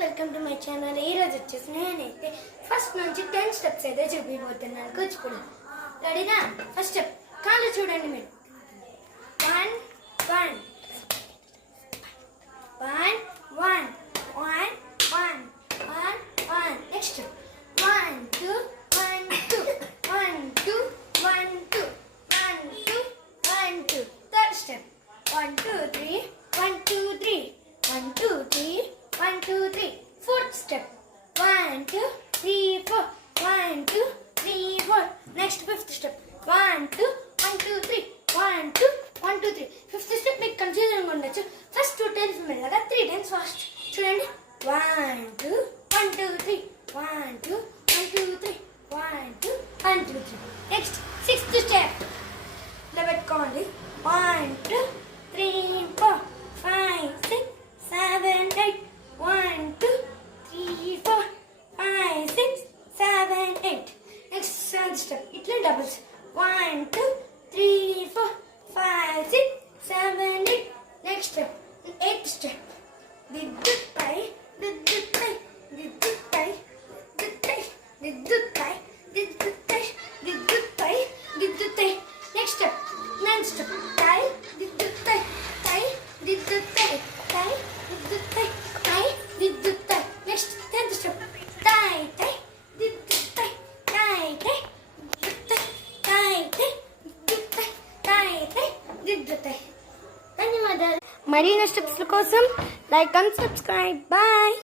Welcome to my channel. ఈ రోజు వచ్చేసి నేనైతే ఫస్ట్ నుంచి 10 స్టెప్స్ అయితే చూపిపోతున్నాను. కూర్చుకోండి. రెడీనా? ఫస్ట్ స్టెప్ కాళ్ళు చూడండి మీరు. 1 1 1 1 1 1 1 1. Next 1 2 1 2 1 2 1 2 1 2 1 2. Third step 1 2 3 1 2 3 1 2 3 1 2 3. Fourth step 1 2 3 4 1 2 3 4. Next fifth step 1 2 1 2 3 1 2 1 2 3. Fifth step మీకు కన్ఫ్యూజన్ ఉండొచ్చు. ఫస్ట్ 2 టైమ్స్ మెల్లగా 3 టైమ్స్ ఫాస్ట్ చూడండి. 1 2 1 2 3 1 2 1 2 3 1 2 1 2 3. నెక్స్ట్ సిక్స్త్ స్టెప్ ఇలా పెట్టుకోండి. 1 2 3 4 5 6 7 8 1 2 3 4 5 6 7 8. Next seventh step ఇట్లా doubles. 1 2 3 4 5 6 7 8. Next step eighth step దిద్దుపై దిద్దుపై దిద్దుపై దిద్దుపై దిద్దుపై దిద్దుపై దిద్దుపై దిద్దుపై. నెక్స్ట్ స్టెప్ ninth step టై దిద్దుపై టై దిద్దుపై టై దిద్దుపై టై దిద్దుపై. నెక్స్ట్ 10th step టై టై దిద్దుపై టై టై దిద్దుపై టై టై దిద్దుపై టై టై దిద్దుపై. ధన్యవాదాలు. మరిన్ని స్టెప్స్ కోసం లైక్ అండ్ సబ్స్క్రైబ్. బాయ్.